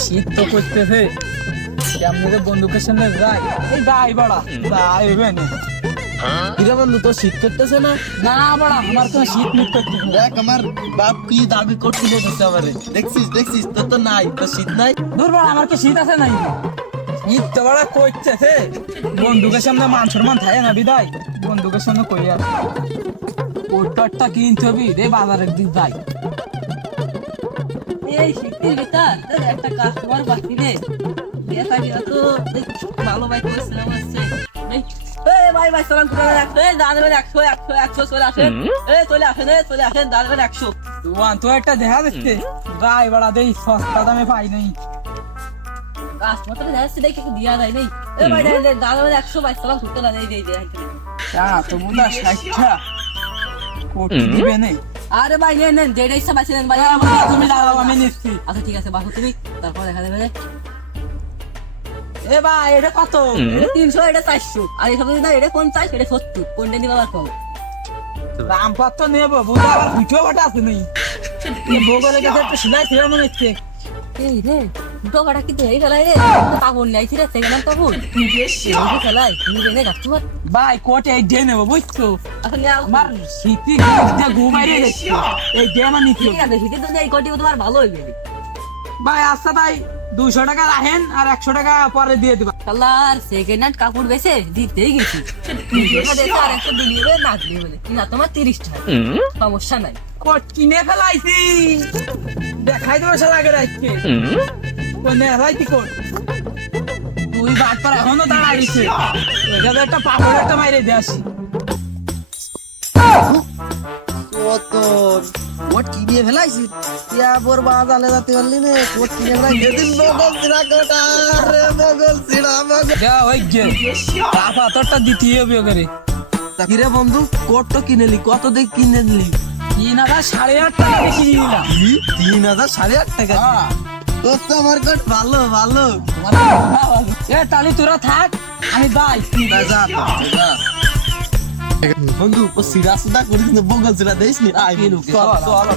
শীত তো করতেছে, কেমনি বন্দুকের সামনে যাই, এই যাই বাড়া যাই কিরে বন্ধু, তো শীত করতেছে না? না বাড়া, আমার তো শীত মিট করতেছে। দেখ আমার বাপ কি দাবি করতে বসেছে আমারে, দেখছিস তোর তো নাই, তো শীত নাই। দূর বাড়া, আমার কি শীত আছে নাই? শীত তো বাড়া করতেছে, বন্দুকের সামনে মান সম্মান থাকে না বিদায়, বন্দুকের সামনে কই আর ওটা কিনতে হবে রে, বাজারের দিক যাই। এই শীতের ভিতর তোর একটা কাস্টমার বাকি রে, দেখা গেল তো ভালো বাইক করেছিলাম আসছে। এই ভাই ভাই সালাম করে রাখো, এই দাঁড়াবেন 100 চলে আসেন, এই চলে আসেন দাঁড়াবেন 100। তুই তো একটা দেখা যাচ্ছে, যাই বাড়া দেই, সস্তা দামে পাই নাই। কাস্টমার তো যাচ্ছে দেখি কিছু দিয়া যায় নাই। এই ভাই দাঁড়াবেন 100 ভাই সালাম করতে না, এই তো মুদা 60টা কোটি দিবে নেই। আরে ভাই নেন যেটা ইচ্ছা বাঁচিয়ে নেন ভাই। তুমি দাঁড়াও, আমি নিচ্ছি। আচ্ছা ঠিক আছে, বাসো তুমি, তারপর দেখা যাবে। এ ভাই এটা কত? 300, এটা 400, আর এসব না, এটা 50, এটা 70, কোনটা নিবা আর কম? দাম পত্র নেবো, বুঝা আবার ভিডিও বাটা আছে নেই, বগলের কাছে একটু সিলাই ছিল মনে হচ্ছে। এই রে দুটো কাটা কিন্তু এই ফেলাই রে, কাপড় নিয়েছি রে, সেকেন্ড হ্যান্ড কাপড় ফেলাই তুমি জেনে যাচ্ছ। ভাই কোটে এই ডে নেবো বুঝছো, আসলে আমার শীতি ঘুমাইরে যাচ্ছে, এই ডে আমার নিচ্ছি। ঠিক আছে, শীতের জন্য এই কোটি তোমার ভালো হইবে। ভাই আচ্ছা তাই 200 টাকা রাখেন, আর 100 টাকা পরে দিয়ে দিবা। কালার সেকেন্ড হ্যান্ড কাপড় বেচে দিতেই গেছি, 200 টাকা দিতে আর 100 দিলি রে, না দিলি বলে কি না, তোমার 30 টাকা সমস্যা নাই। কোট কিনে ফেলাইছি, দেখাই দেবো শালা আগে রাখছে কোনে রাইতি কোট। তুই বাদ পার এখনো দাঁড়াই দিছে, এটা একটা পাপড় একটা মাইরে দিয়ে আসি। কত কোট কিনে ফেলাইছি, ইয়া বোর বাজালে যাতে পারলি না, কোট কিনে ফেলাই এদিন বগল সিরা কোটা রে, বগল সিরা যা ওই যে পাথরটা দিতেই হবে ওকে। কিরে বন্ধু, কোট তো কিনেলি, কত দিয়ে কিনে নিলি? 3,800 টাকা দিয়ে কিনে নিলাম। 3,800 টাকা? তোর তো আমার কোট ভালো ভালো। এ তালি তোরা থাক, আমি যাই। যা বন্ধু, ও সিরা সুদা করিস না, বগল সিরা দেখিস নি। আয় চল চল।